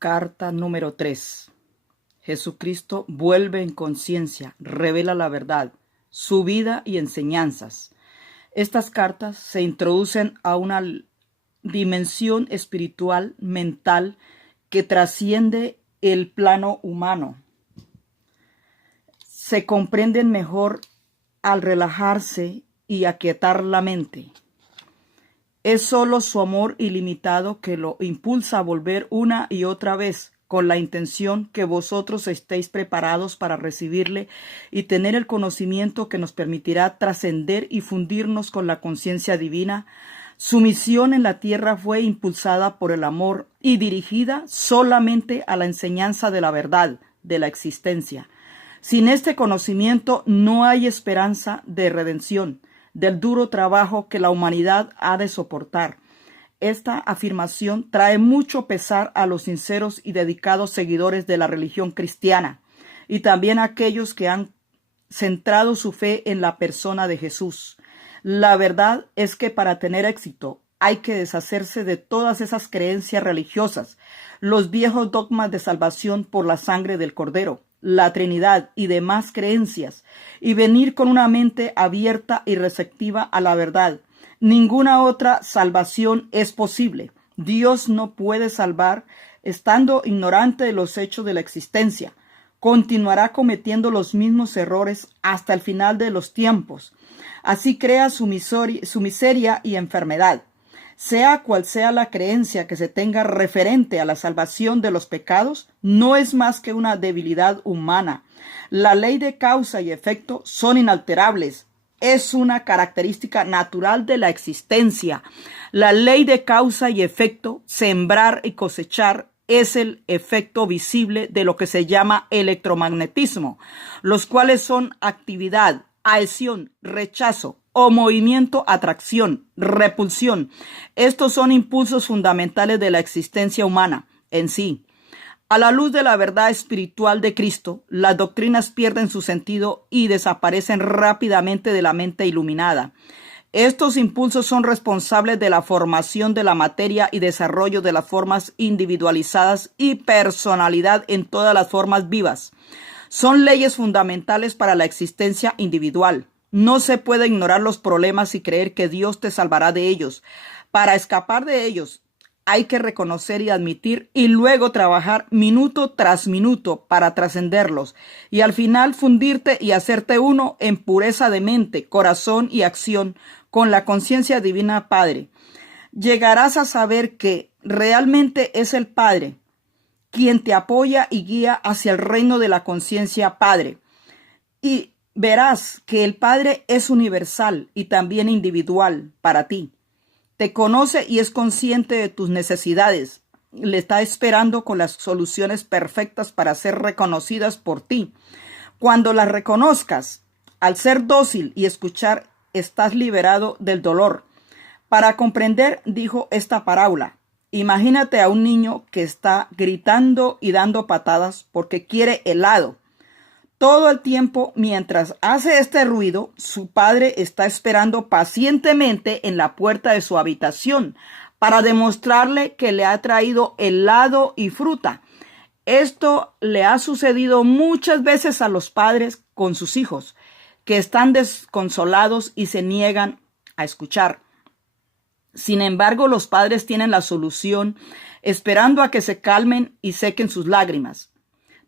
Carta número 3. Jesucristo vuelve en conciencia, revela la verdad, su vida y enseñanzas. Estas cartas se introducen a una dimensión espiritual, mental, que trasciende el plano humano. Se comprenden mejor al relajarse y aquietar la mente. Es solo su amor ilimitado que lo impulsa a volver una y otra vez, con la intención que vosotros estéis preparados para recibirle y tener el conocimiento que nos permitirá trascender y fundirnos con la conciencia divina. Su misión en la tierra fue impulsada por el amor y dirigida solamente a la enseñanza de la verdad, de la existencia. Sin este conocimiento no hay esperanza de redención del duro trabajo que la humanidad ha de soportar. Esta afirmación trae mucho pesar a los sinceros y dedicados seguidores de la religión cristiana y también a aquellos que han centrado su fe en la persona de Jesús. La verdad es que para tener éxito hay que deshacerse de todas esas creencias religiosas, los viejos dogmas de salvación por la sangre del Cordero, la Trinidad y demás creencias, y venir con una mente abierta y receptiva a la verdad. Ninguna otra salvación es posible. Dios no puede salvar estando ignorante de los hechos de la existencia. Continuará cometiendo los mismos errores hasta el final de los tiempos. Así crea su miseria y enfermedad. Sea cual sea la creencia que se tenga referente a la salvación de los pecados, no es más que una debilidad humana. La ley de causa y efecto son inalterables. Es una característica natural de la existencia. La ley de causa y efecto, sembrar y cosechar, es el efecto visible de lo que se llama electromagnetismo, los cuales son actividad, adhesión, rechazo o movimiento, atracción, repulsión. Estos son impulsos fundamentales de la existencia humana en sí. A la luz de la verdad espiritual de Cristo, las doctrinas pierden su sentido y desaparecen rápidamente de la mente iluminada. Estos impulsos son responsables de la formación de la materia y desarrollo de las formas individualizadas y personalidad en todas las formas vivas. Son leyes fundamentales para la existencia individual. No se puede ignorar los problemas y creer que Dios te salvará de ellos. Para escapar de ellos, hay que reconocer y admitir y luego trabajar minuto tras minuto para trascenderlos y al final fundirte y hacerte uno en pureza de mente, corazón y acción con la conciencia divina Padre. Llegarás a saber que realmente es el Padre quien te apoya y guía hacia el reino de la conciencia Padre. Y verás que el Padre es universal y también individual para ti. Te conoce y es consciente de tus necesidades. Le está esperando con las soluciones perfectas para ser reconocidas por ti. Cuando las reconozcas, al ser dócil y escuchar, estás liberado del dolor. Para comprender, dijo esta parábola. Imagínate a un niño que está gritando y dando patadas porque quiere helado. Todo el tiempo, mientras hace este ruido, su padre está esperando pacientemente en la puerta de su habitación para demostrarle que le ha traído helado y fruta. Esto le ha sucedido muchas veces a los padres con sus hijos, que están desconsolados y se niegan a escuchar. Sin embargo, los padres tienen la solución, esperando a que se calmen y sequen sus lágrimas.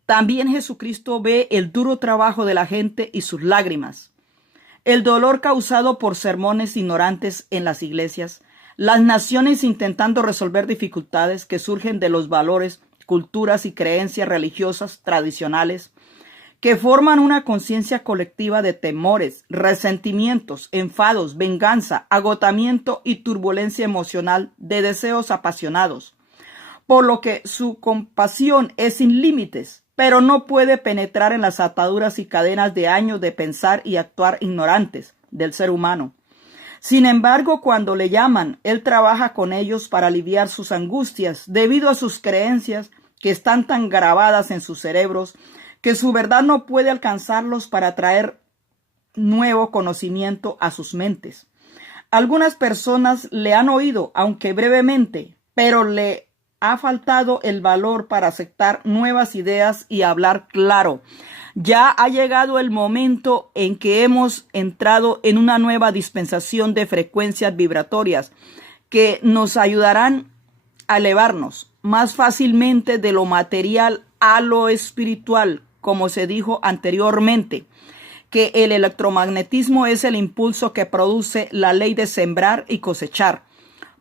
También Jesucristo ve el duro trabajo de la gente y sus lágrimas. El dolor causado por sermones ignorantes en las iglesias, las naciones intentando resolver dificultades que surgen de los valores, culturas y creencias religiosas tradicionales, que forman una conciencia colectiva de temores, resentimientos, enfados, venganza, agotamiento y turbulencia emocional de deseos apasionados, por lo que su compasión es sin límites, pero no puede penetrar en las ataduras y cadenas de años de pensar y actuar ignorantes del ser humano. Sin embargo, cuando le llaman, él trabaja con ellos para aliviar sus angustias debido a sus creencias que están tan grabadas en sus cerebros que su verdad no puede alcanzarlos para traer nuevo conocimiento a sus mentes. Algunas personas le han oído, aunque brevemente, pero le ha faltado el valor para aceptar nuevas ideas y hablar claro. Ya ha llegado el momento en que hemos entrado en una nueva dispensación de frecuencias vibratorias que nos ayudarán a elevarnos más fácilmente de lo material a lo espiritual, como se dijo anteriormente, que el electromagnetismo es el impulso que produce la ley de sembrar y cosechar.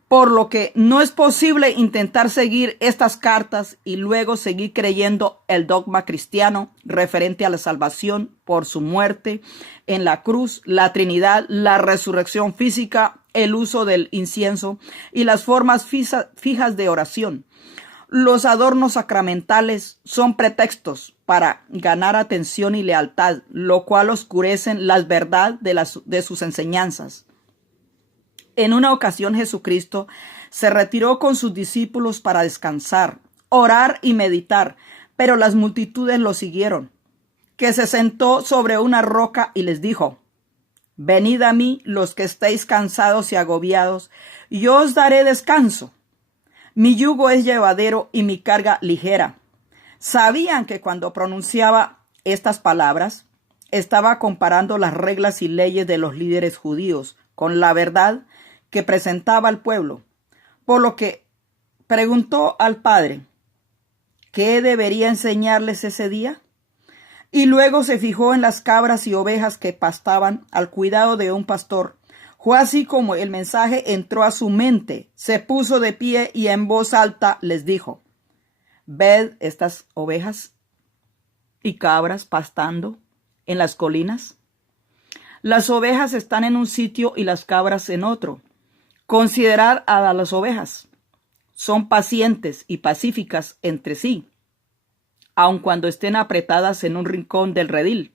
Por lo que no es posible intentar seguir estas cartas y luego seguir creyendo el dogma cristiano referente a la salvación por su muerte en la cruz, la Trinidad, la resurrección física, el uso del incienso y las formas fijas de oración. Los adornos sacramentales son pretextos para ganar atención y lealtad, lo cual oscurecen la verdad de sus enseñanzas. En una ocasión Jesucristo se retiró con sus discípulos para descansar, orar y meditar, pero las multitudes lo siguieron, que se sentó sobre una roca y les dijo: Venid a mí los que estéis cansados y agobiados, y yo os daré descanso. Mi yugo es llevadero y mi carga ligera. Sabían que cuando pronunciaba estas palabras, estaba comparando las reglas y leyes de los líderes judíos con la verdad que presentaba al pueblo, por lo que preguntó al Padre qué debería enseñarles ese día, y luego se fijó en las cabras y ovejas que pastaban al cuidado de un pastor. Fue así como el mensaje entró a su mente, se puso de pie y en voz alta les dijo: Ved estas ovejas y cabras pastando en las colinas. Las ovejas están en un sitio y las cabras en otro. Considerad a las ovejas. Son pacientes y pacíficas entre sí, aun cuando estén apretadas en un rincón del redil.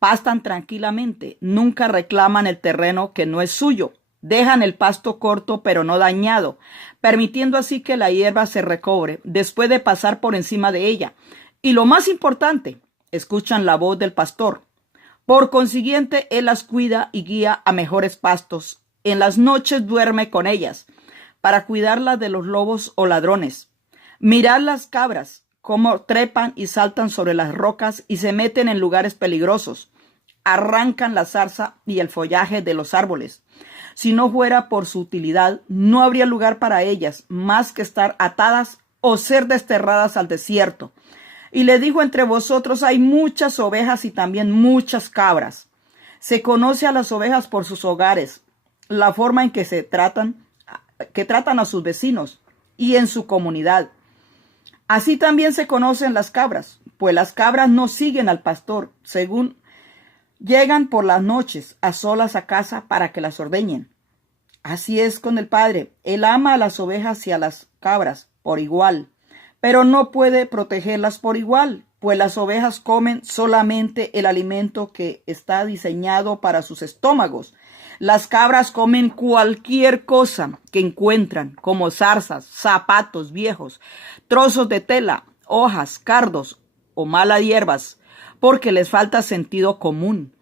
Pastan tranquilamente, nunca reclaman el terreno que no es suyo. Dejan el pasto corto pero no dañado, permitiendo así que la hierba se recobre después de pasar por encima de ella. Y lo más importante, escuchan la voz del pastor. Por consiguiente, él las cuida y guía a mejores pastos. En las noches duerme con ellas, para cuidarlas de los lobos o ladrones. Mirad las cabras, cómo trepan y saltan sobre las rocas y se meten en lugares peligrosos. Arrancan la zarza y el follaje de los árboles. Si no fuera por su utilidad, no habría lugar para ellas, más que estar atadas o ser desterradas al desierto. Y le dijo: entre vosotros hay muchas ovejas y también muchas cabras. Se conoce a las ovejas por sus hogares, la forma en que tratan a sus vecinos y en su comunidad. Así también se conocen las cabras, pues las cabras no siguen al pastor, según llegan por las noches a solas a casa para que las ordeñen. Así es con el Padre. Él ama a las ovejas y a las cabras por igual, pero no puede protegerlas por igual, pues las ovejas comen solamente el alimento que está diseñado para sus estómagos. Las cabras comen cualquier cosa que encuentran, como zarzas, zapatos viejos, trozos de tela, hojas, cardos o malas hierbas, porque les falta sentido común.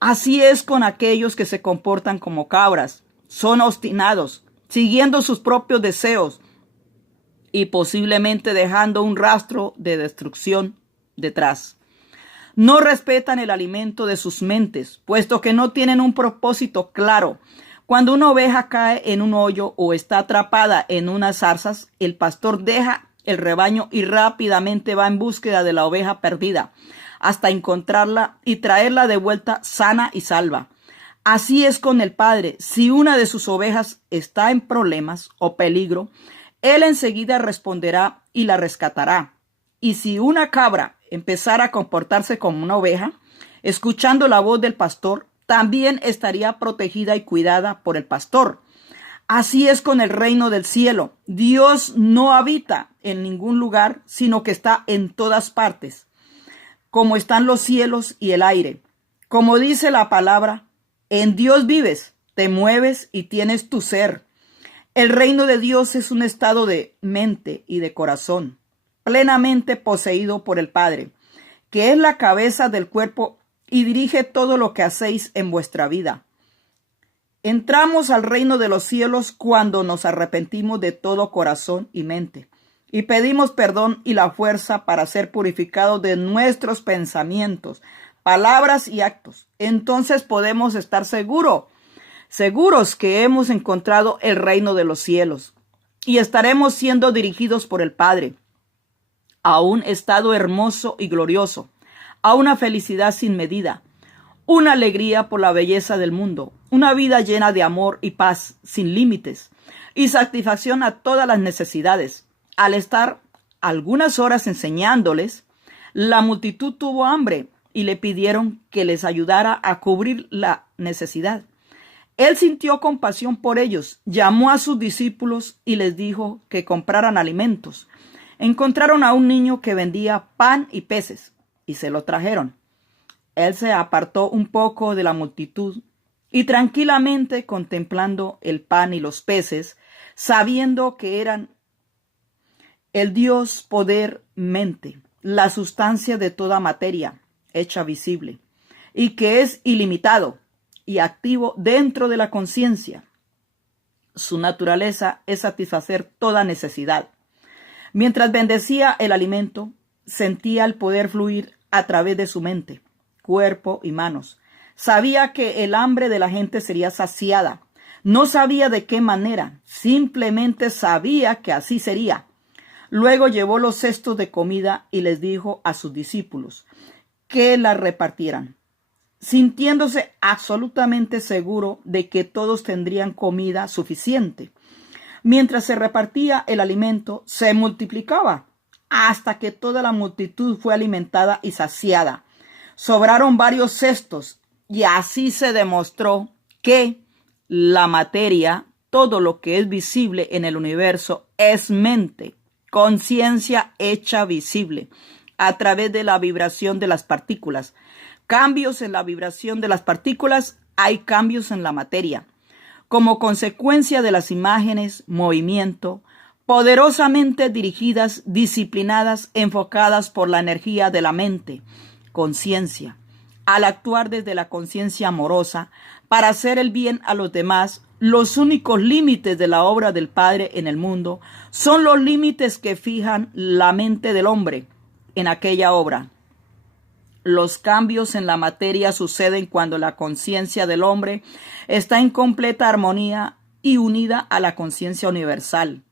Así es con aquellos que se comportan como cabras. Son obstinados, siguiendo sus propios deseos y posiblemente dejando un rastro de destrucción detrás. No respetan el alimento de sus mentes, puesto que no tienen un propósito claro. Cuando una oveja cae en un hoyo o está atrapada en unas zarzas, el pastor deja el rebaño y rápidamente va en búsqueda de la oveja perdida, hasta encontrarla y traerla de vuelta sana y salva. Así es con el Padre. Si una de sus ovejas está en problemas o peligro, Él enseguida responderá y la rescatará. Y si una cabra empezara a comportarse como una oveja, escuchando la voz del pastor, también estaría protegida y cuidada por el pastor. Así es con el reino del cielo. Dios no habita en ningún lugar, sino que está en todas partes, como están los cielos y el aire. Como dice la palabra, en Dios vives, te mueves y tienes tu ser. El reino de Dios es un estado de mente y de corazón, plenamente poseído por el Padre, que es la cabeza del cuerpo y dirige todo lo que hacéis en vuestra vida. Entramos al reino de los cielos cuando nos arrepentimos de todo corazón y mente, y pedimos perdón y la fuerza para ser purificados de nuestros pensamientos, palabras y actos. Entonces podemos estar seguros que hemos encontrado el reino de los cielos y estaremos siendo dirigidos por el Padre a un estado hermoso y glorioso, a una felicidad sin medida, una alegría por la belleza del mundo, una vida llena de amor y paz sin límites y satisfacción a todas las necesidades. Al estar algunas horas enseñándoles, la multitud tuvo hambre y le pidieron que les ayudara a cubrir la necesidad. Él sintió compasión por ellos, llamó a sus discípulos y les dijo que compraran alimentos. Encontraron a un niño que vendía pan y peces y se lo trajeron. Él se apartó un poco de la multitud y tranquilamente contemplando el pan y los peces, sabiendo que eran el Dios poder mente, la sustancia de toda materia hecha visible, y que es ilimitado y activo dentro de la conciencia. Su naturaleza es satisfacer toda necesidad. Mientras bendecía el alimento, sentía el poder fluir a través de su mente, cuerpo y manos. Sabía que el hambre de la gente sería saciada. No sabía de qué manera, simplemente sabía que así sería. Luego llevó los cestos de comida y les dijo a sus discípulos que la repartieran, sintiéndose absolutamente seguro de que todos tendrían comida suficiente. Mientras se repartía el alimento, se multiplicaba hasta que toda la multitud fue alimentada y saciada. Sobraron varios cestos y así se demostró que la materia, todo lo que es visible en el universo, es mente, conciencia hecha visible a través de la vibración de las partículas. Cambios en la vibración de las partículas, hay cambios en la materia. Como consecuencia de las imágenes, movimiento, poderosamente dirigidas, disciplinadas, enfocadas por la energía de la mente, conciencia. Al actuar desde la conciencia amorosa para hacer el bien a los demás, los únicos límites de la obra del Padre en el mundo son los límites que fijan la mente del hombre en aquella obra. Los cambios en la materia suceden cuando la conciencia del hombre está en completa armonía y unida a la conciencia universal.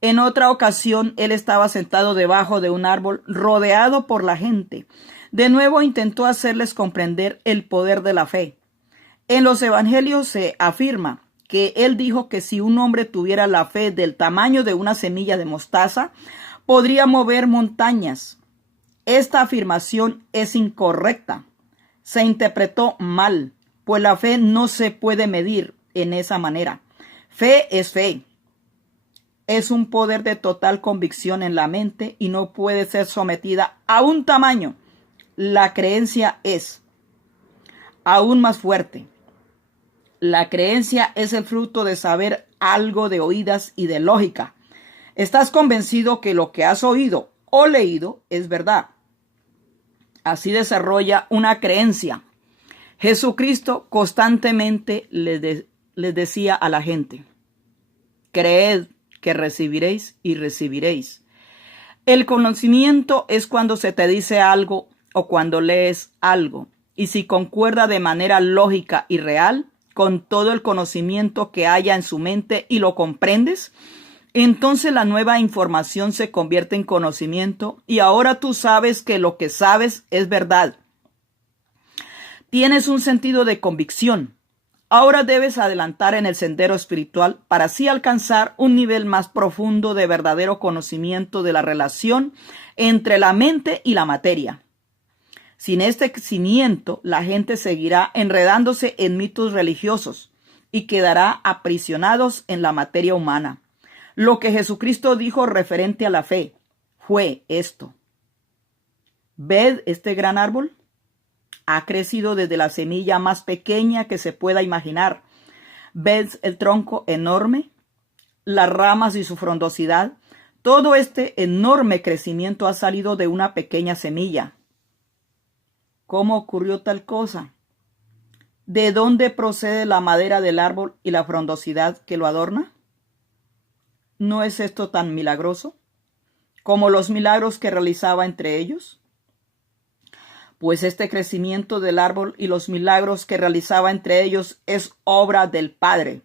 En otra ocasión, él estaba sentado debajo de un árbol rodeado por la gente. De nuevo intentó hacerles comprender el poder de la fe. En los evangelios se afirma que él dijo que si un hombre tuviera la fe del tamaño de una semilla de mostaza, podría mover montañas. Esta afirmación es incorrecta. Se interpretó mal, pues la fe no se puede medir en esa manera. Fe. Es un poder de total convicción en la mente y no puede ser sometida a un tamaño. La creencia es aún más fuerte. La creencia es el fruto de saber algo de oídas y de lógica. Estás convencido que lo que has oído o leído es verdad. Así desarrolla una creencia. Jesucristo constantemente les decía a la gente: creed que recibiréis y recibiréis. El conocimiento es cuando se te dice algo o cuando lees algo, y si concuerda de manera lógica y real con todo el conocimiento que haya en su mente y lo comprendes, entonces la nueva información se convierte en conocimiento y ahora tú sabes que lo que sabes es verdad. Tienes un sentido de convicción. Ahora debes adelantar en el sendero espiritual para así alcanzar un nivel más profundo de verdadero conocimiento de la relación entre la mente y la materia. Sin este cimiento, la gente seguirá enredándose en mitos religiosos y quedará aprisionados en la materia humana. Lo que Jesucristo dijo referente a la fe fue esto: ¿ved este gran árbol? Ha crecido desde la semilla más pequeña que se pueda imaginar. ¿Ves el tronco enorme? Las ramas y su frondosidad. Todo este enorme crecimiento ha salido de una pequeña semilla. ¿Cómo ocurrió tal cosa? ¿De dónde procede la madera del árbol y la frondosidad que lo adorna? ¿No es esto tan milagroso? como los milagros que realizaba entre ellos? Pues este crecimiento del árbol y los milagros que realizaba entre ellos es obra del Padre.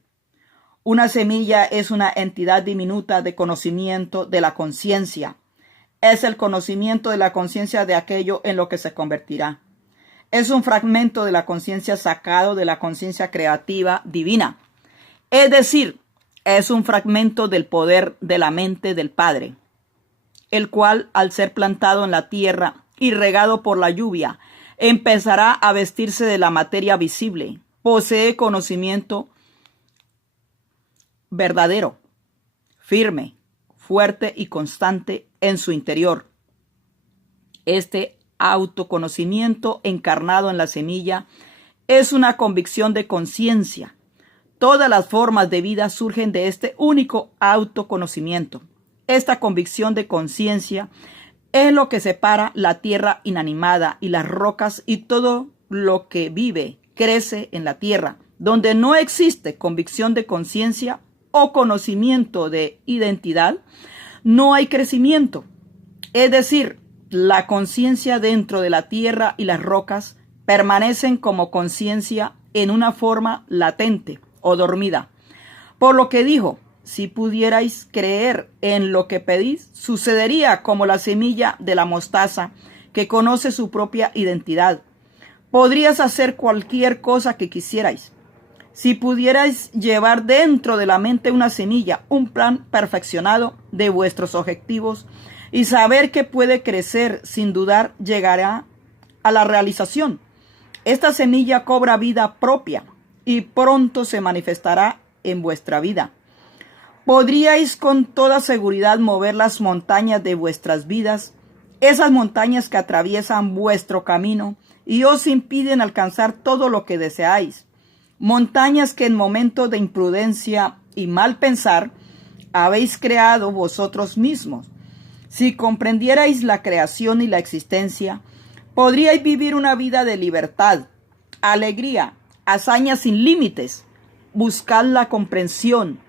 Una semilla es una entidad diminuta de conocimiento de la conciencia. Es el conocimiento de la conciencia de aquello en lo que se convertirá. Es un fragmento de la conciencia sacado de la conciencia creativa divina. Es decir, es un fragmento del poder de la mente del Padre, el cual, al ser plantado en la tierra y regado por la lluvia, empezará a vestirse de la materia visible. Posee conocimiento verdadero, firme, fuerte y constante en su interior. Este autoconocimiento encarnado en la semilla es una convicción de conciencia. Todas las formas de vida surgen de este único autoconocimiento. Esta convicción de conciencia es lo que separa la tierra inanimada y las rocas y todo lo que vive, crece en la tierra. Donde no existe convicción de conciencia o conocimiento de identidad, no hay crecimiento. Es decir, la conciencia dentro de la tierra y las rocas permanecen como conciencia en una forma latente o dormida. Por lo que dijo, si pudierais creer en lo que pedís, sucedería como la semilla de la mostaza que conoce su propia identidad. Podrías hacer cualquier cosa que quisierais. Si pudierais llevar dentro de la mente una semilla, un plan perfeccionado de vuestros objetivos y saber que puede crecer, sin dudar llegará a la realización. Esta semilla cobra vida propia y pronto se manifestará en vuestra vida. Podríais con toda seguridad mover las montañas de vuestras vidas, esas montañas que atraviesan vuestro camino y os impiden alcanzar todo lo que deseáis. Montañas que en momentos de imprudencia y mal pensar habéis creado vosotros mismos. Si comprendierais la creación y la existencia, podríais vivir una vida de libertad, alegría, hazañas sin límites. Buscad la comprensión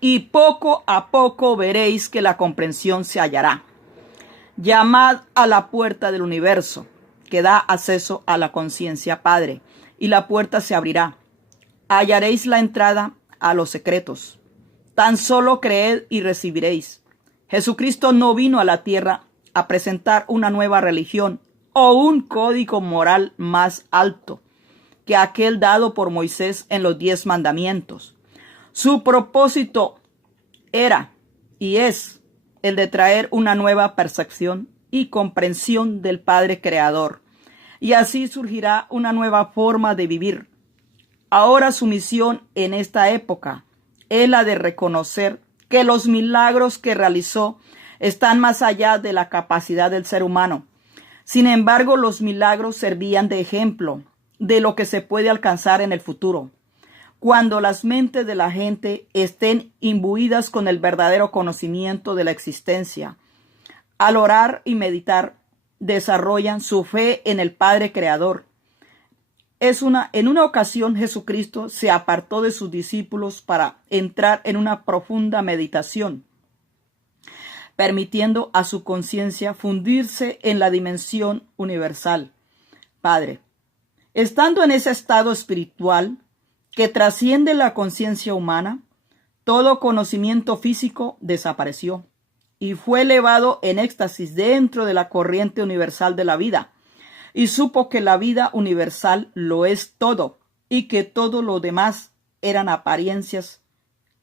y poco a poco veréis que la comprensión se hallará. Llamad a la puerta del universo, que da acceso a la conciencia Padre, y la puerta se abrirá. Hallaréis la entrada a los secretos. Tan solo creed y recibiréis. Jesucristo no vino a la tierra a presentar una nueva religión o un código moral más alto que aquel dado por Moisés en los 10 mandamientos. Su propósito era y es el de traer una nueva percepción y comprensión del Padre Creador. Y así surgirá una nueva forma de vivir. Ahora su misión en esta época es la de reconocer que los milagros que realizó están más allá de la capacidad del ser humano. Sin embargo, los milagros servían de ejemplo de lo que se puede alcanzar en el futuro, cuando las mentes de la gente estén imbuidas con el verdadero conocimiento de la existencia. Al orar y meditar, desarrollan su fe en el Padre Creador. En una ocasión Jesucristo se apartó de sus discípulos para entrar en una profunda meditación, permitiendo a su conciencia fundirse en la dimensión universal. Padre, estando en ese estado espiritual que trasciende la conciencia humana, todo conocimiento físico desapareció y fue elevado en éxtasis dentro de la corriente universal de la vida, y supo que la vida universal lo es todo y que todo lo demás eran apariencias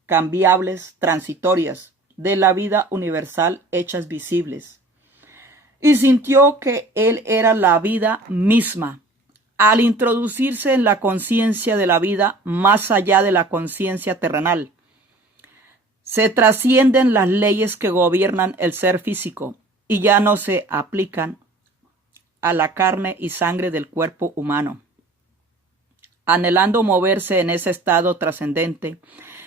cambiables, transitorias, de la vida universal hechas visibles. Y sintió que él era la vida misma. Al introducirse en la conciencia de la vida más allá de la conciencia terrenal, se trascienden las leyes que gobiernan el ser físico y ya no se aplican a la carne y sangre del cuerpo humano. Anhelando moverse en ese estado trascendente,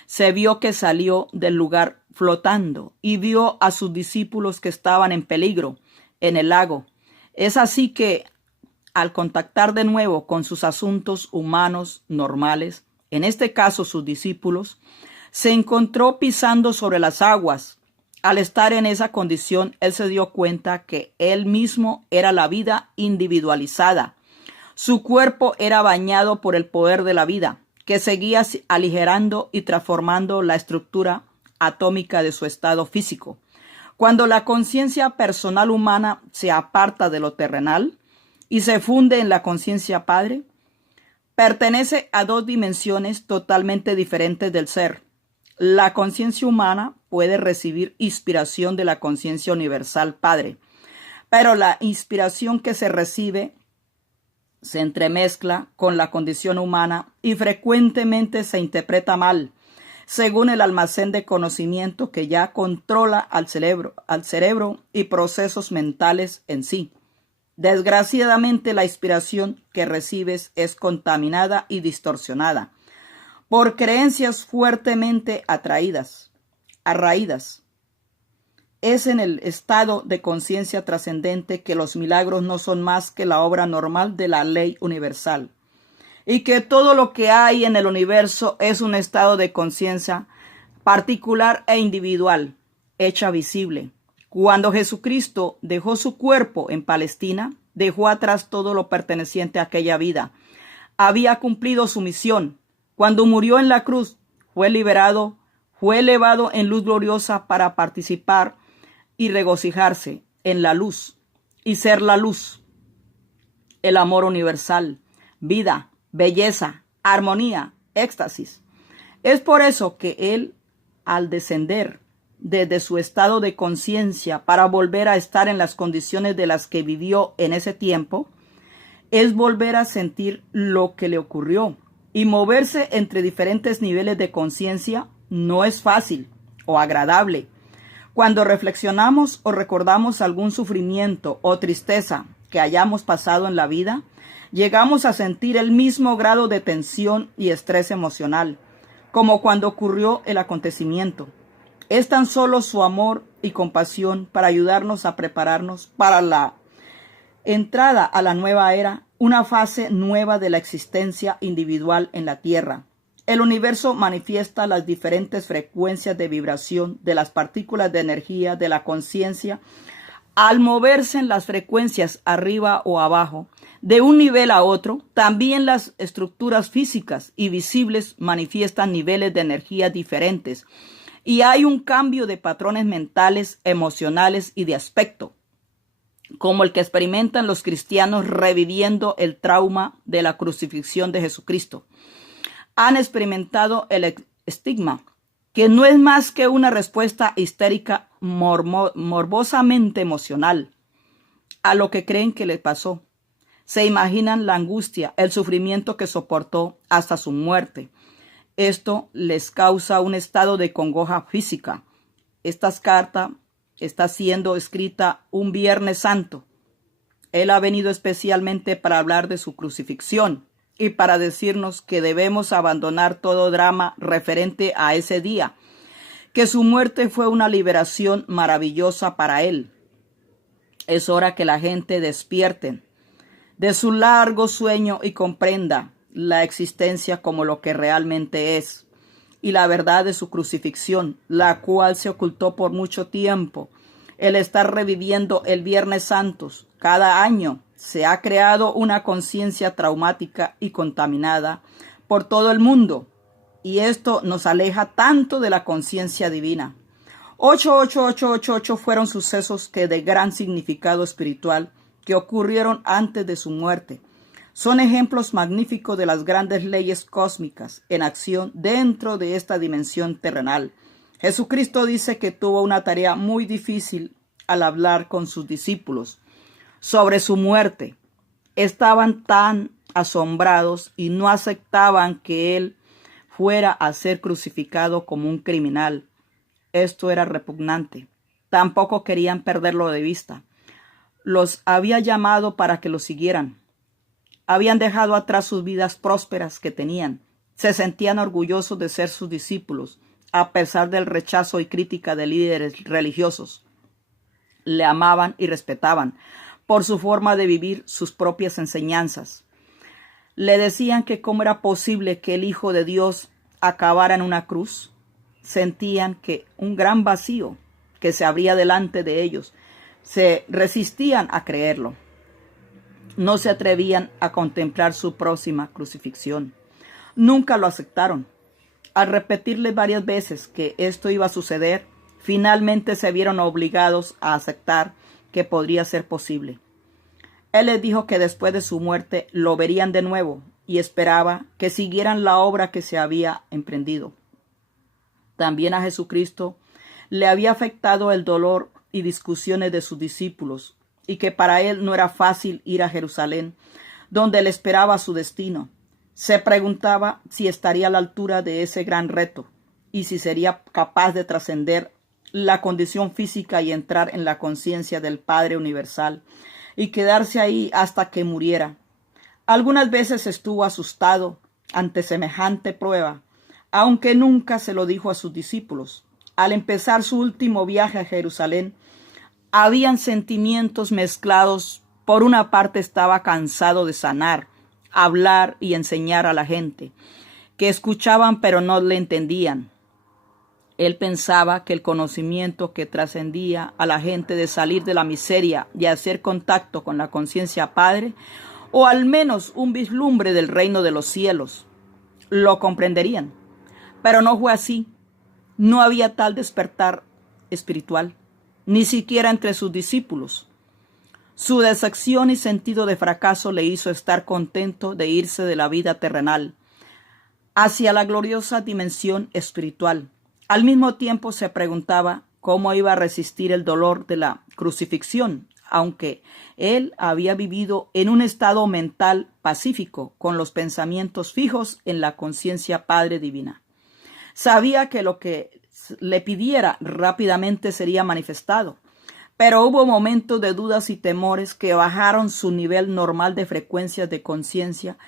se vio que salió del lugar flotando y vio a sus discípulos que estaban en peligro en el lago. Es así que, al contactar de nuevo con sus asuntos humanos normales, en este caso sus discípulos, se encontró pisando sobre las aguas. Al estar en esa condición, él se dio cuenta que él mismo era la vida individualizada. Su cuerpo era bañado por el poder de la vida, que seguía aligerando y transformando la estructura atómica de su estado físico. Cuando la conciencia personal humana se aparta de lo terrenal y se funde en la conciencia padre, pertenece a dos dimensiones totalmente diferentes del ser. La conciencia humana puede recibir inspiración de la conciencia universal padre, pero la inspiración que se recibe se entremezcla con la condición humana y frecuentemente se interpreta mal, según el almacén de conocimiento que ya controla al cerebro y procesos mentales en sí. Desgraciadamente, la inspiración que recibes es contaminada y distorsionada por creencias fuertemente arraigadas. Es en el estado de conciencia trascendente que los milagros no son más que la obra normal de la ley universal, y que todo lo que hay en el universo es un estado de conciencia particular e individual, hecha visible. Cuando Jesucristo dejó su cuerpo en Palestina, dejó atrás todo lo perteneciente a aquella vida. Había cumplido su misión. Cuando murió en la cruz, fue liberado, fue elevado en luz gloriosa para participar y regocijarse en la luz y ser la luz, el amor universal, vida, belleza, armonía, éxtasis. Es por eso que él, al descender desde su estado de conciencia para volver a estar en las condiciones de las que vivió en ese tiempo, es volver a sentir lo que le ocurrió, y moverse entre diferentes niveles de conciencia no es fácil o agradable. Cuando reflexionamos o recordamos algún sufrimiento o tristeza que hayamos pasado en la vida, llegamos a sentir el mismo grado de tensión y estrés emocional, como cuando ocurrió el acontecimiento. Es tan solo su amor y compasión para ayudarnos a prepararnos para la entrada a la nueva era, una fase nueva de la existencia individual en la Tierra. El universo manifiesta las diferentes frecuencias de vibración de las partículas de energía de la conciencia al moverse en las frecuencias arriba o abajo, de un nivel a otro. También las estructuras físicas y visibles manifiestan niveles de energía diferentes, y hay un cambio de patrones mentales, emocionales y de aspecto, como el que experimentan los cristianos reviviendo el trauma de la crucifixión de Jesucristo. Han experimentado el estigma, que no es más que una respuesta histérica morbosamente emocional a lo que creen que le pasó. Se imaginan la angustia, el sufrimiento que soportó hasta su muerte. Esto les causa un estado de congoja física. Esta carta está siendo escrita un Viernes Santo. Él ha venido especialmente para hablar de su crucifixión y para decirnos que debemos abandonar todo drama referente a ese día, que su muerte fue una liberación maravillosa para él. Es hora que la gente despierte de su largo sueño y comprenda la existencia como lo que realmente es, y la verdad de su crucifixión, la cual se ocultó por mucho tiempo. El estar reviviendo el Viernes Santos cada año se ha creado una conciencia traumática y contaminada por todo el mundo, y esto nos aleja tanto de la conciencia divina. 8888 fueron sucesos de gran significado espiritual que ocurrieron antes de su muerte. Son ejemplos magníficos de las grandes leyes cósmicas en acción dentro de esta dimensión terrenal. Jesucristo dice que tuvo una tarea muy difícil al hablar con sus discípulos sobre su muerte. Estaban tan asombrados y no aceptaban que él fuera a ser crucificado como un criminal. Esto era repugnante. Tampoco querían perderlo de vista. Los había llamado para que lo siguieran. Habían dejado atrás sus vidas prósperas que tenían. Se sentían orgullosos de ser sus discípulos, a pesar del rechazo y crítica de líderes religiosos. Le amaban y respetaban por su forma de vivir sus propias enseñanzas. Le decían que cómo era posible que el Hijo de Dios acabara en una cruz. Sentían que un gran vacío que se abría delante de ellos, se resistían a creerlo. No se atrevían a contemplar su próxima crucifixión. Nunca lo aceptaron. Al repetirle varias veces que esto iba a suceder, finalmente se vieron obligados a aceptar que podría ser posible. Él les dijo que después de su muerte lo verían de nuevo y esperaba que siguieran la obra que se había emprendido. También a Jesucristo le había afectado el dolor y discusiones de sus discípulos, y que para él no era fácil ir a Jerusalén, donde le esperaba su destino. Se preguntaba si estaría a la altura de ese gran reto, y si sería capaz de trascender la condición física y entrar en la conciencia del Padre Universal, y quedarse ahí hasta que muriera. Algunas veces estuvo asustado ante semejante prueba, aunque nunca se lo dijo a sus discípulos. Al empezar su último viaje a Jerusalén, habían sentimientos mezclados. Por una parte estaba cansado de sanar, hablar y enseñar a la gente, que escuchaban pero no le entendían. Él pensaba que el conocimiento que trascendía a la gente de salir de la miseria y hacer contacto con la conciencia Padre, o al menos un vislumbre del reino de los cielos, lo comprenderían. Pero no fue así. No había tal despertar espiritual, ni siquiera entre sus discípulos. Su decepción y sentido de fracaso le hizo estar contento de irse de la vida terrenal hacia la gloriosa dimensión espiritual. Al mismo tiempo se preguntaba cómo iba a resistir el dolor de la crucifixión, aunque él había vivido en un estado mental pacífico, con los pensamientos fijos en la conciencia Padre Divina. Sabía que lo que le pidiera rápidamente sería manifestado, pero hubo momentos de dudas y temores que bajaron su nivel normal de frecuencias de conciencia,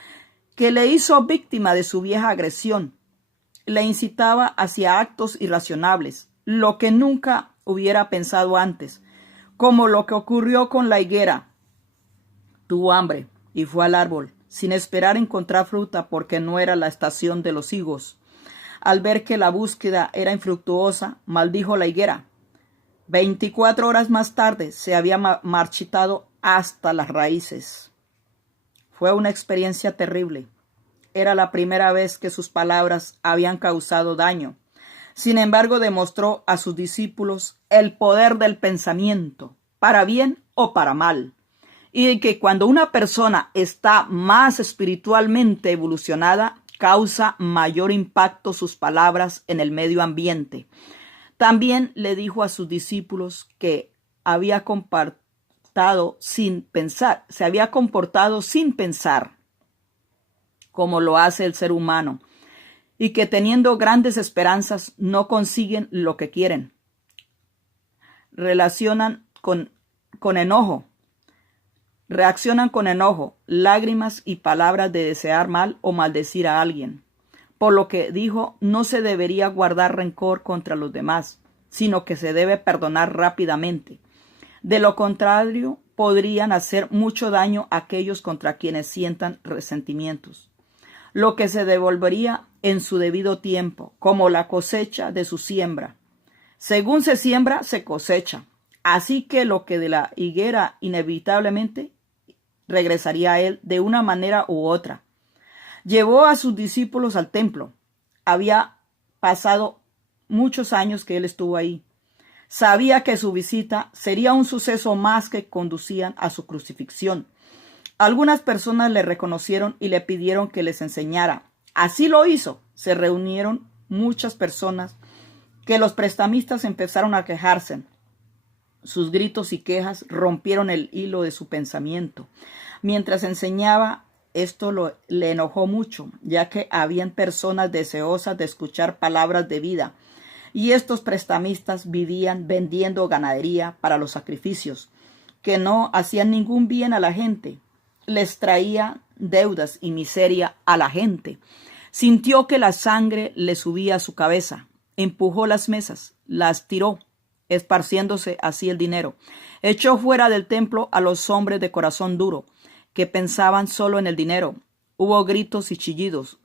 que le hizo víctima de su vieja agresión. Le incitaba hacia actos irracionables, lo que nunca hubiera pensado antes, como lo que ocurrió con la higuera. Tuvo hambre y fue al árbol, sin esperar encontrar fruta porque no era la estación de los higos. Al ver que la búsqueda era infructuosa, maldijo la higuera. 24 horas más tarde se había marchitado hasta las raíces. Fue una experiencia terrible. Era la primera vez que sus palabras habían causado daño. Sin embargo, demostró a sus discípulos el poder del pensamiento, para bien o para mal, y que cuando una persona está más espiritualmente evolucionada, causa mayor impacto sus palabras en el medio ambiente. También le dijo a sus discípulos que había comportado sin pensar, se había comportado sin pensar, como lo hace el ser humano, y que teniendo grandes esperanzas no consiguen lo que quieren. Reaccionan con enojo, lágrimas y palabras de desear mal o maldecir a alguien. Por lo que dijo, no se debería guardar rencor contra los demás, sino que se debe perdonar rápidamente. De lo contrario, podrían hacer mucho daño a aquellos contra quienes sientan resentimientos, lo que se devolvería en su debido tiempo, como la cosecha de su siembra. Según se siembra, se cosecha. Así que lo que de la higuera inevitablemente regresaría a él de una manera u otra. Llevó a sus discípulos al templo. Había pasado muchos años que él estuvo ahí. Sabía que su visita sería un suceso más que conducían a su crucifixión. Algunas personas le reconocieron y le pidieron que les enseñara. Así lo hizo. Se reunieron muchas personas que los prestamistas empezaron a quejarse. Sus gritos y quejas rompieron el hilo de su pensamiento. Mientras enseñaba, esto le enojó mucho, ya que habían personas deseosas de escuchar palabras de vida, y estos prestamistas vivían vendiendo ganadería para los sacrificios, que no hacían ningún bien a la gente. Les traía deudas y miseria a la gente. Sintió que la sangre le subía a su cabeza. Empujó las mesas, las tiró, esparciéndose así el dinero. Echó fuera del templo a los hombres de corazón duro, que pensaban solo en el dinero. Hubo gritos y chillidos.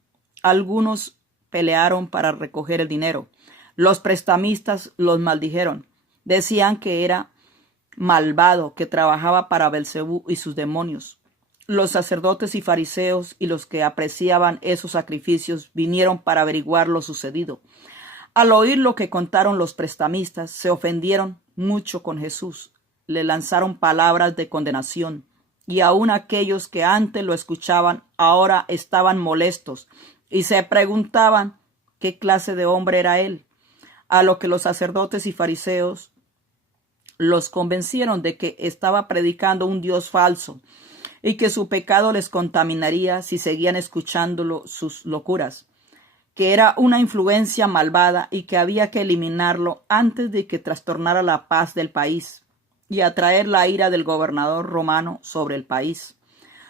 Algunos pelearon para recoger el dinero. Los prestamistas los maldijeron. Decían que era malvado, que trabajaba para Belcebú y sus demonios. Los sacerdotes y fariseos y los que apreciaban esos sacrificios vinieron para averiguar lo sucedido. Al oír lo que contaron los prestamistas, se ofendieron mucho con Jesús. Le lanzaron palabras de condenación, y aun aquellos que antes lo escuchaban ahora estaban molestos y se preguntaban qué clase de hombre era él. A lo que los sacerdotes y fariseos los convencieron de que estaba predicando un Dios falso y que su pecado les contaminaría si seguían escuchándolo sus locuras, que era una influencia malvada y que había que eliminarlo antes de que trastornara la paz del país y atraer la ira del gobernador romano sobre el país.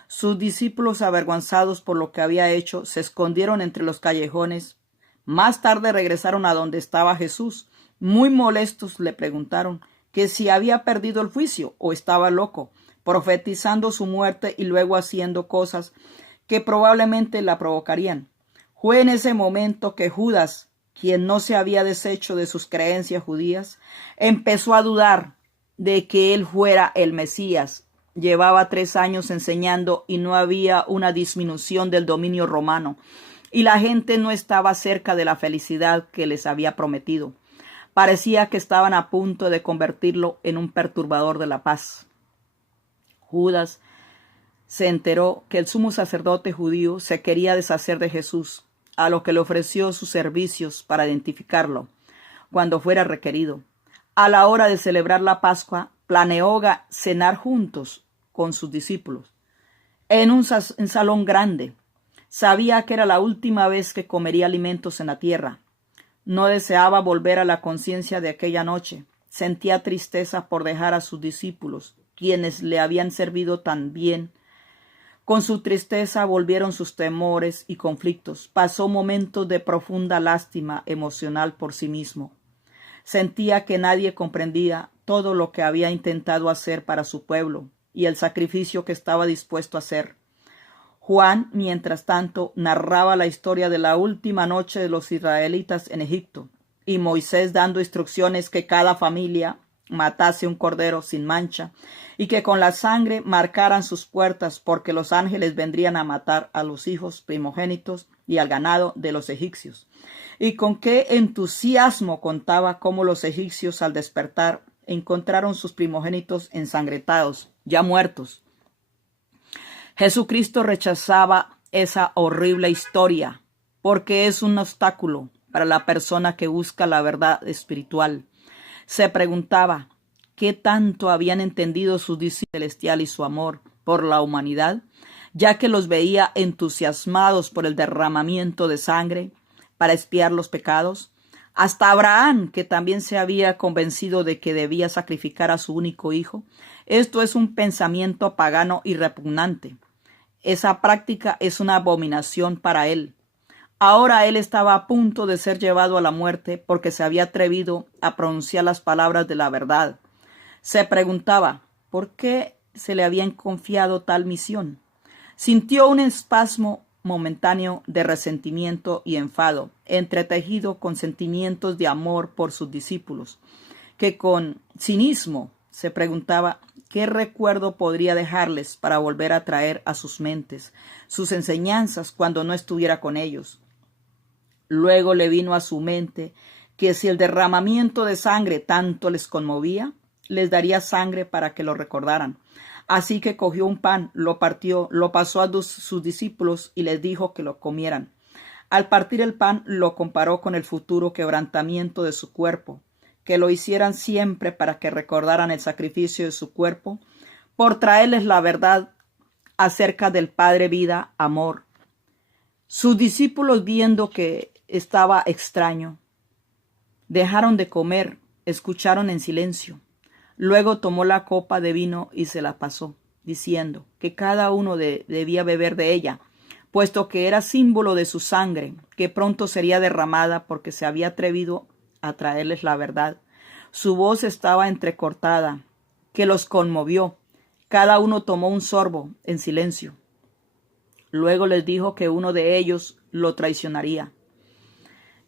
Sus discípulos, avergonzados por lo que había hecho, se escondieron entre los callejones. Más tarde regresaron a donde estaba Jesús. Muy molestos le preguntaron que si había perdido el juicio o estaba loco, profetizando su muerte y luego haciendo cosas que probablemente la provocarían. Fue en ese momento que Judas, quien no se había deshecho de sus creencias judías, empezó a dudar de que él fuera el Mesías. Llevaba 3 años enseñando y no había una disminución del dominio romano, y la gente no estaba cerca de la felicidad que les había prometido. Parecía que estaban a punto de convertirlo en un perturbador de la paz. Judas se enteró que el sumo sacerdote judío se quería deshacer de Jesús, a lo que le ofreció sus servicios para identificarlo cuando fuera requerido. A la hora de celebrar la Pascua, planeó cenar juntos con sus discípulos en un salón grande. Sabía que era la última vez que comería alimentos en la tierra. No deseaba volver a la conciencia de aquella noche. Sentía tristeza por dejar a sus discípulos, quienes le habían servido tan bien. Con su tristeza volvieron sus temores y conflictos. Pasó momentos de profunda lástima emocional por sí mismo. Sentía que nadie comprendía todo lo que había intentado hacer para su pueblo y el sacrificio que estaba dispuesto a hacer. Juan, mientras tanto, narraba la historia de la última noche de los israelitas en Egipto, y Moisés dando instrucciones que cada familia matase un cordero sin mancha, y que con la sangre marcaran sus puertas, porque los ángeles vendrían a matar a los hijos primogénitos y al ganado de los egipcios. Y con qué entusiasmo contaba cómo los egipcios al despertar encontraron sus primogénitos ensangrentados, ya muertos. Jesucristo rechazaba esa horrible historia porque es un obstáculo para la persona que busca la verdad espiritual. Se preguntaba qué tanto habían entendido sus discípulos celestial y su amor por la humanidad, ya que los veía entusiasmados por el derramamiento de sangre para expiar los pecados. Hasta Abraham, que también se había convencido de que debía sacrificar a su único hijo. Esto es un pensamiento pagano y repugnante. Esa práctica es una abominación para él. Ahora él estaba a punto de ser llevado a la muerte porque se había atrevido a pronunciar las palabras de la verdad. Se preguntaba por qué se le habían confiado tal misión. Sintió un espasmo momentáneo de resentimiento y enfado, entretejido con sentimientos de amor por sus discípulos, que con cinismo se preguntaba qué recuerdo podría dejarles para volver a traer a sus mentes sus enseñanzas cuando no estuviera con ellos. Luego le vino a su mente que si el derramamiento de sangre tanto les conmovía, les daría sangre para que lo recordaran. Así que cogió un pan, lo partió, lo pasó a sus discípulos y les dijo que lo comieran. Al partir el pan, lo comparó con el futuro quebrantamiento de su cuerpo, que lo hicieran siempre para que recordaran el sacrificio de su cuerpo, por traerles la verdad acerca del Padre vida, amor. Sus discípulos, viendo que estaba extraño, dejaron de comer, escucharon en silencio. Luego tomó la copa de vino y se la pasó, diciendo que cada uno debía beber de ella, puesto que era símbolo de su sangre, que pronto sería derramada porque se había atrevido a traerles la verdad. Su voz estaba entrecortada, que los conmovió. Cada uno tomó un sorbo en silencio. Luego les dijo que uno de ellos lo traicionaría.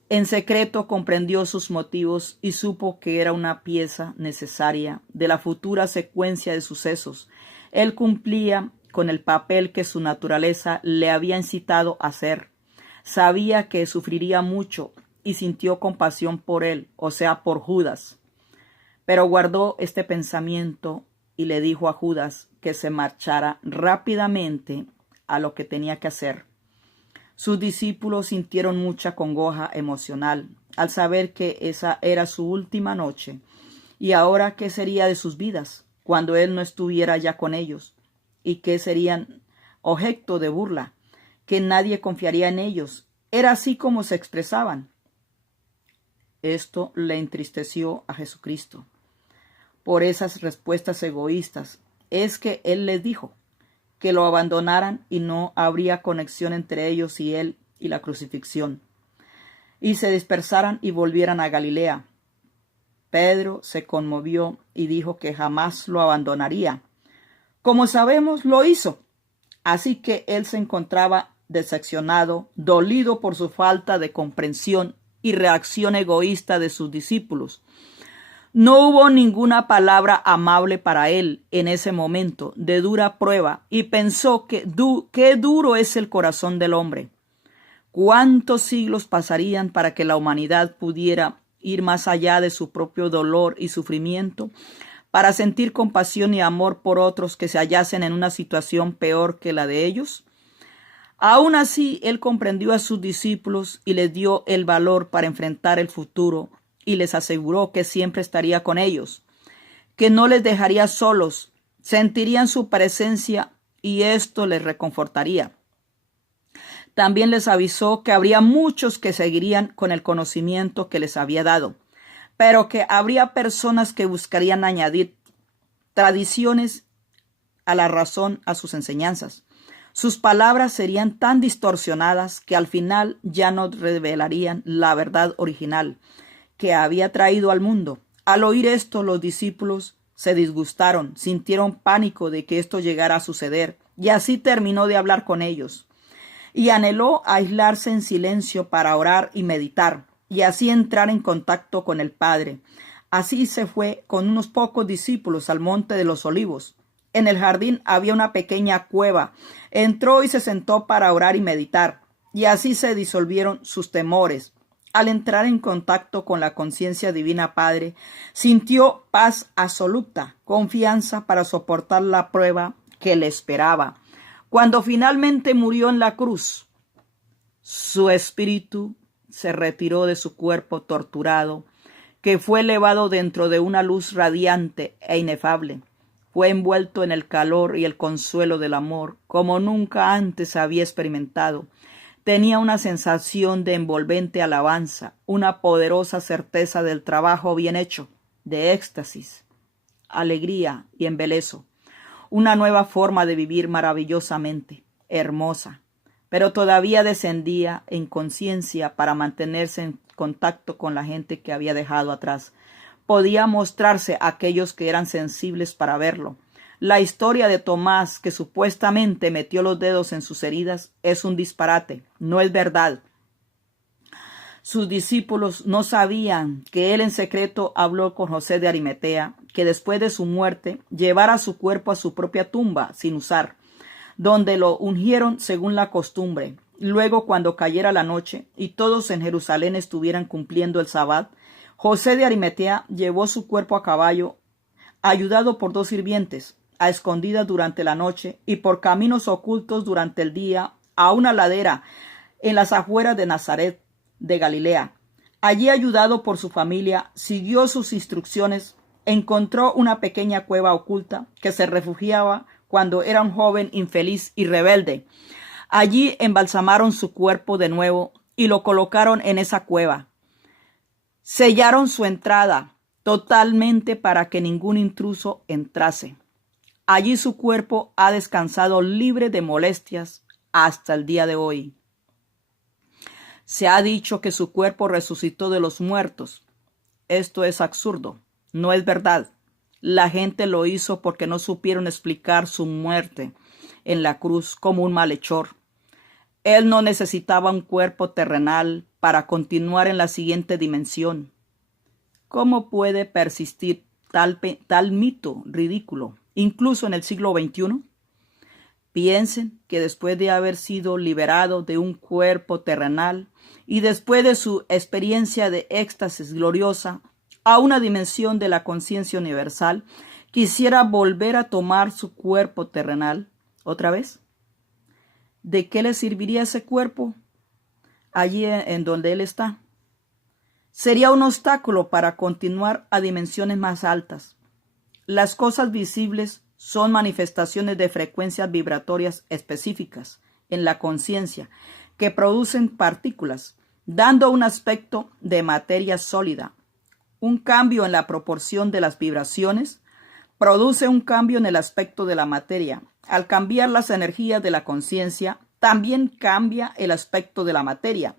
En secreto comprendió sus motivos y supo que era una pieza necesaria de la futura secuencia de sucesos. Él cumplía con el papel que su naturaleza le había incitado a hacer. Sabía que sufriría mucho y sintió compasión por él, o sea, por Judas. Pero guardó este pensamiento y le dijo a Judas que se marchara rápidamente a lo que tenía que hacer. Sus discípulos sintieron mucha congoja emocional al saber que esa era su última noche. ¿Y ahora qué sería de sus vidas cuando él no estuviera ya con ellos? ¿Y qué serían objeto de burla? Que nadie confiaría en ellos. Era así como se expresaban. Esto le entristeció a Jesucristo. Por esas respuestas egoístas es que él les dijo que lo abandonaran y no habría conexión entre ellos y él y la crucifixión, y se dispersaran y volvieran a Galilea. Pedro se conmovió y dijo que jamás lo abandonaría. Como sabemos, lo hizo. Así que él se encontraba decepcionado, dolido por su falta de comprensión y reacción egoísta de sus discípulos. No hubo ninguna palabra amable para él en ese momento de dura prueba y pensó que qué duro es el corazón del hombre. ¿Cuántos siglos pasarían para que la humanidad pudiera ir más allá de su propio dolor y sufrimiento, para sentir compasión y amor por otros que se hallasen en una situación peor que la de ellos? Aún así, él comprendió a sus discípulos y les dio el valor para enfrentar el futuro y les aseguró que siempre estaría con ellos, que no les dejaría solos, sentirían su presencia y esto les reconfortaría. También les avisó que habría muchos que seguirían con el conocimiento que les había dado, pero que habría personas que buscarían añadir tradiciones a la razón a sus enseñanzas. Sus palabras serían tan distorsionadas que al final ya no revelarían la verdad original que había traído al mundo. Al oír esto, los discípulos se disgustaron, sintieron pánico de que esto llegara a suceder, y así terminó de hablar con ellos. Y anheló aislarse en silencio para orar y meditar, y así entrar en contacto con el Padre. Así se fue con unos pocos discípulos al Monte de los Olivos. En el jardín había una pequeña cueva. Entró y se sentó para orar y meditar, y así se disolvieron sus temores. Al entrar en contacto con la conciencia divina Padre, sintió paz absoluta, confianza para soportar la prueba que le esperaba. Cuando finalmente murió en la cruz, su espíritu se retiró de su cuerpo torturado, que fue elevado dentro de una luz radiante e inefable. Fue envuelto en el calor y el consuelo del amor, como nunca antes había experimentado. Tenía una sensación de envolvente alabanza, una poderosa certeza del trabajo bien hecho, de éxtasis, alegría y embeleso. Una nueva forma de vivir maravillosamente, hermosa, pero todavía descendía en conciencia para mantenerse en contacto con la gente que había dejado atrás. Podía mostrarse a aquellos que eran sensibles para verlo. La historia de Tomás, que supuestamente metió los dedos en sus heridas, es un disparate, no es verdad. Sus discípulos no sabían que él en secreto habló con José de Arimatea, que después de su muerte llevara su cuerpo a su propia tumba sin usar, donde lo ungieron según la costumbre. Luego, cuando cayera la noche y todos en Jerusalén estuvieran cumpliendo el sabbat, José de Arimatea llevó su cuerpo a caballo, ayudado por 2 sirvientes, a escondidas durante la noche y por caminos ocultos durante el día, a una ladera en las afueras de Nazaret de Galilea. Allí, ayudado por su familia, siguió sus instrucciones, encontró una pequeña cueva oculta que se refugiaba cuando era un joven infeliz y rebelde. Allí embalsamaron su cuerpo de nuevo y lo colocaron en esa cueva. Sellaron su entrada totalmente para que ningún intruso entrase. Allí su cuerpo ha descansado libre de molestias hasta el día de hoy. Se ha dicho que su cuerpo resucitó de los muertos. Esto es absurdo, no es verdad. La gente lo hizo porque no supieron explicar su muerte en la cruz como un malhechor. Él no necesitaba un cuerpo terrenal para continuar en la siguiente dimensión. ¿Cómo puede persistir tal mito ridículo, incluso en el siglo XXI? Piensen que después de haber sido liberado de un cuerpo terrenal y después de su experiencia de éxtasis gloriosa a una dimensión de la conciencia universal, quisiera volver a tomar su cuerpo terrenal otra vez. ¿De qué le serviría ese cuerpo allí en donde él está? Sería un obstáculo para continuar a dimensiones más altas. Las cosas visibles son manifestaciones de frecuencias vibratorias específicas en la conciencia que producen partículas, dando un aspecto de materia sólida. Un cambio en la proporción de las vibraciones produce un cambio en el aspecto de la materia. Al cambiar las energías de la conciencia, también cambia el aspecto de la materia.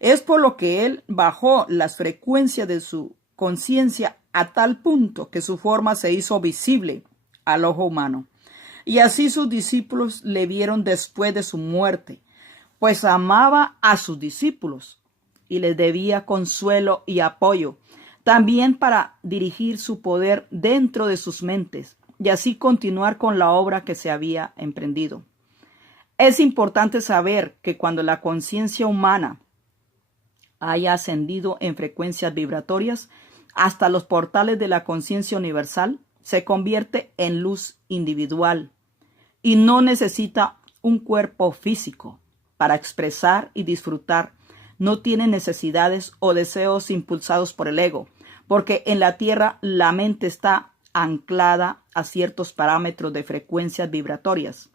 Es por lo que él bajó las frecuencias de su conciencia a tal punto que su forma se hizo visible al ojo humano. Y así sus discípulos le vieron después de su muerte, pues amaba a sus discípulos y les debía consuelo y apoyo, también para dirigir su poder dentro de sus mentes y así continuar con la obra que se había emprendido. Es importante saber que cuando la conciencia humana haya ascendido en frecuencias vibratorias hasta los portales de la conciencia universal, se convierte en luz individual y no necesita un cuerpo físico para expresar y disfrutar. No tiene necesidades o deseos impulsados por el ego, porque en la Tierra la mente está anclada a ciertos parámetros de frecuencias vibratorias,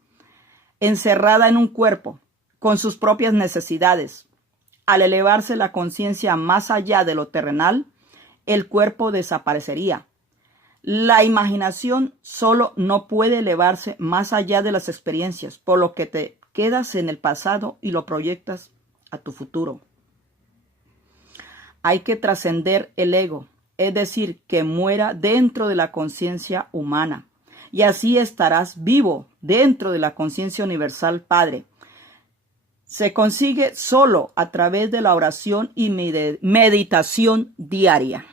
encerrada en un cuerpo, con sus propias necesidades. Al elevarse la conciencia más allá de lo terrenal, el cuerpo desaparecería. La imaginación solo no puede elevarse más allá de las experiencias, por lo que te quedas en el pasado y lo proyectas a tu futuro. Hay que trascender el ego, es decir, que muera dentro de la conciencia humana, y así estarás vivo dentro de la conciencia universal Padre. Se consigue solo a través de la oración y meditación diaria.